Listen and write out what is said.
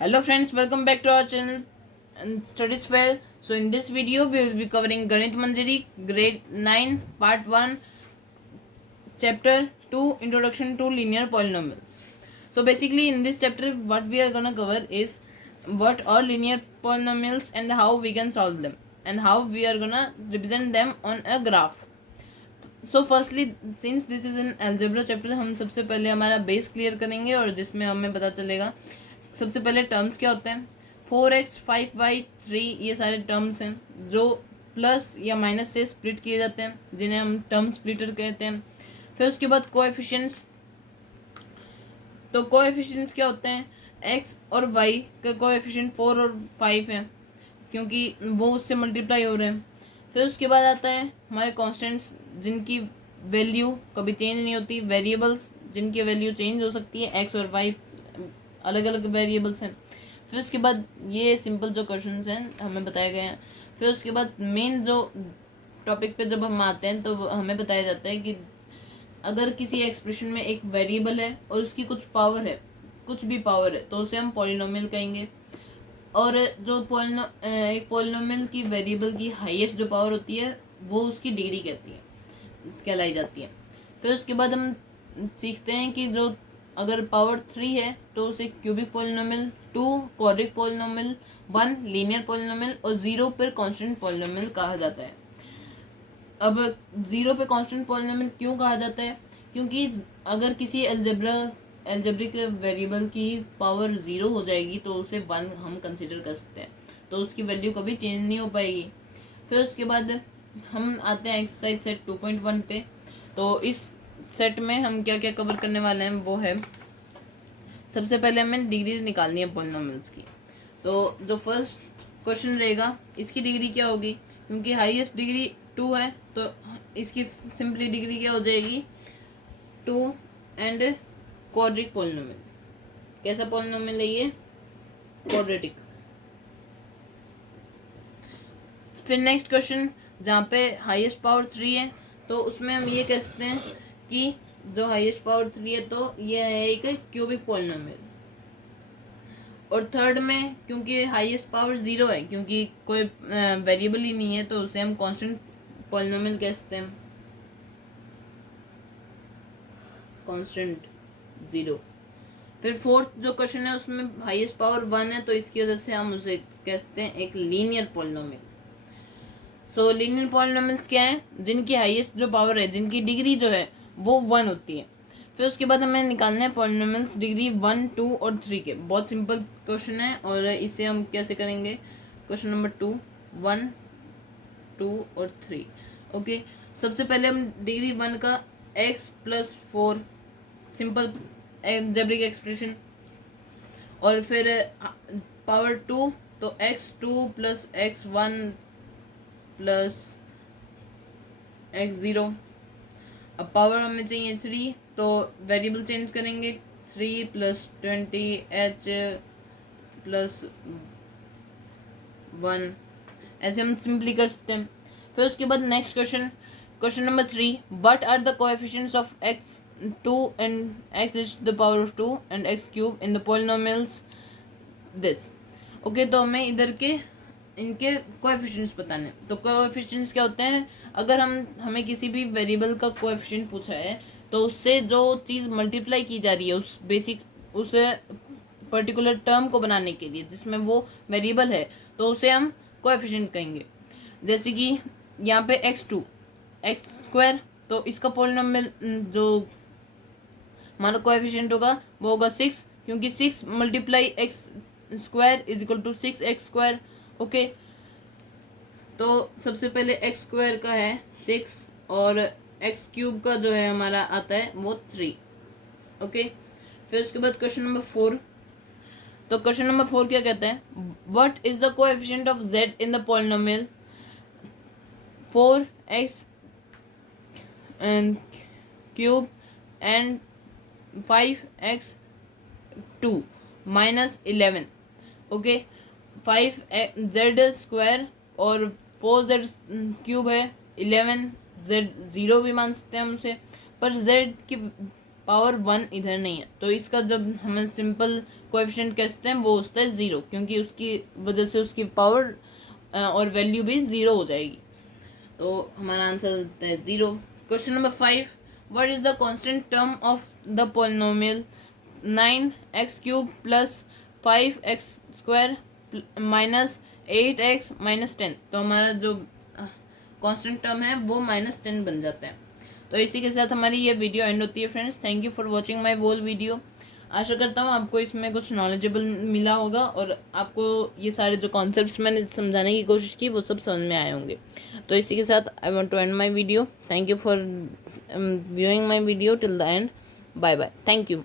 Hello friends, welcome back to our channel and Studies Fair. So in this video we will be covering Ganit Manjari grade 9 part 1 chapter 2 introduction to linear polynomials. So basically in this chapter what we are gonna cover is what are linear polynomials and how we can solve them and how we are gonna represent them on a graph. So firstly since this is an algebra chapter हम सबसे पहले हमारा base clear करेंगे और जिसमें हमें पता चलेगा सबसे पहले टर्म्स क्या होते हैं 4x 5y 3 ये सारे टर्म्स हैं जो प्लस या माइनस से स्प्लिट किए जाते हैं जिन्हें हम टर्म स्प्लिटर कहते हैं। फिर उसके बाद कोएफिशिएंट्स, तो कोएफिशिएंट्स क्या होते हैं x और y का कोएफिशिएंट 4 और 5 है क्योंकि वो उससे मल्टीप्लाई हो रहे हैं। फिर उसके बाद आता है हमारे कांस्टेंट्स जिनकी वैल्यू कभी चेंज नहीं होती, वेरिएबल्स जिनकी वैल्यू चेंज हो सकती है, एक्स और वाई अलग अलग वेरिएबल्स हैं। फिर उसके बाद ये सिंपल जो क्वेश्चंस हैं हमें बताए गए हैं। फिर उसके बाद मेन जो टॉपिक पे जब हम आते हैं तो हमें बताया जाता है कि अगर किसी एक्सप्रेशन में एक वेरिएबल है और उसकी कुछ पावर है, कुछ भी पावर है, तो उसे हम पॉलिनोमियल कहेंगे। और जो एक पॉलिनोमियल की वेरिएबल की हाईएस्ट जो पावर होती है वो उसकी डिग्री कहलाई जाती है। फिर उसके बाद हम सीखते हैं कि जो अगर पावर 3 है तो उसे cubic polynomial, 2 quadric polynomial, 1 linear polynomial और 0 पर कांस्टेंट पॉलिनोमियल कहा जाता है। अब 0 पे कांस्टेंट पॉलिनोमियल क्यों कहा जाता है? क्योंकि अगर किसी एल्जेब्रिक वेरिएबल की पावर 0 हो जाएगी तो उसे 1 हम कंसिडर कर सकते हैं, तो उसकी वैल्यू कभी चेंज नहीं हो पाएगी। फिर उसके बाद हम आते हैं एक्सरसाइज सेट 2.1 पे। तो इस सेट में हम क्या क्या कवर करने वाले हैं वो है, सबसे पहले हमें डिग्रीज निकालनी है पॉलिनोमियल्स की। तो जो फर्स्ट क्वेश्चन रहेगा इसकी डिग्री क्या होगी, क्योंकि हाईएस्ट डिग्री 2 है तो इसकी सिंपली डिग्री क्या हो जाएगी 2 एंड क्वाड्रिक पॉलिनोमियल। कैसा पॉलिनोमियल है ये? क्वाड्रेटिक। फिर नेक्स्ट क्वेश्चन जहाँ पे हाईएस्ट पावर 3 है तो उसमें हम ये कह सकते हैं कि जो हाईएस्ट पावर 3 है तो ये है एक क्यूबिक पॉलिनोमियल। और थर्ड में क्योंकि हाईएस्ट पावर 0 है, क्योंकि कोई वेरिएबल ही नहीं है तो उसे हम कांस्टेंट पॉलिनोमियल कह सकते हैं, कांस्टेंट 0। फिर फोर्थ जो क्वेश्चन है उसमें हाईएस्ट पावर 1 है तो इसकी वजह से हम उसे कहते हैं एक लीनियर पॉलिनोमियल। सो लीनियर पॉलिनोमियल्स क्या है? जिनकी हाईएस्ट जो पावर है, जिनकी डिग्री जो है वो 1 होती है। फिर उसके बाद हमें निकालना है पॉलिनोमियल्स डिग्री 1, 2 और 3 के। बहुत सिंपल क्वेश्चन है और इसे हम कैसे करेंगे, क्वेश्चन नंबर 2, 1, 2 और 3। ओके, सबसे पहले हम डिग्री 1 का x plus 4 simple algebraic expression, और फिर पावर 2 तो x2 plus x1 plus x0। अब पावर हमें चाहिए 3 तो वेरिएबल चेंज करेंगे, 3 प्लस 20h प्लस 1, ऐसे हम सिंपली कर सकते हैं। फिर उसके बाद next question, question number 3, what are the coefficients of x2 and x is the power of 2 and x cube in the polynomials this. Okay, तो हमें इधर के इनके कोएफिशिएंट्स बताने। तो कोएफिशिएंट्स क्या होते हैं? अगर हमें किसी भी वेरिएबल का कोएफिशिएंट पूछा है तो उससे जो चीज़ मल्टीप्लाई की जा रही है उस पर्टिकुलर टर्म को बनाने के लिए जिसमें वो वेरिएबल है तो उसे हम कोएफिशिएंट कहेंगे। जैसे कि यहाँ पे x2 एक्स स्क्वायर, तो इसका पॉलिनोमियल जो हमारा कोएफिशिएंट होगा वो होगा 6, क्योंकि 6 multiply x square is equal to 6x square. Okay, तो सबसे पहले एक्स स्क्वायर का है 6 और एक्स क्यूब का जो है हमारा आता है वो 3। ओके, फिर उसके बाद क्वेश्चन नंबर 4। तो क्वेश्चन नंबर 4 क्या कहता है, what is the coefficient of z in the polynomial 4x and cube and 5x2 minus 11। Okay, 5z square और 4z क्यूब है, 11 z 0 भी मान सकते हैं हम उसे, पर z की पावर 1 इधर नहीं है, तो इसका जब हमें सिंपल कोएफिशिएंट कहते हैं वो होता है 0, क्योंकि उसकी वजह से उसकी पावर और वैल्यू भी 0 हो जाएगी। तो हमारा आंसर होता है 0। Question number 5, what is the constant term of the polynomial 9x³ plus 5x² minus 8x minus 10। तो हमारा जो कांस्टेंट टर्म है वो -10 बन जाता है। तो इसी के साथ हमारी ये वीडियो एंड होती है friends. Thank you for watching my whole video. आशा करता हूँ आपको इसमें कुछ नॉलेजेबल मिला होगा और आपको ये सारे जो कॉन्सेप्ट्स मैंने समझाने की कोशिश की वो सब समझ में आए होंगे। तो इसी के साथ I want to end my video. Thank you for viewing my video till the end. Bye bye. Thank you.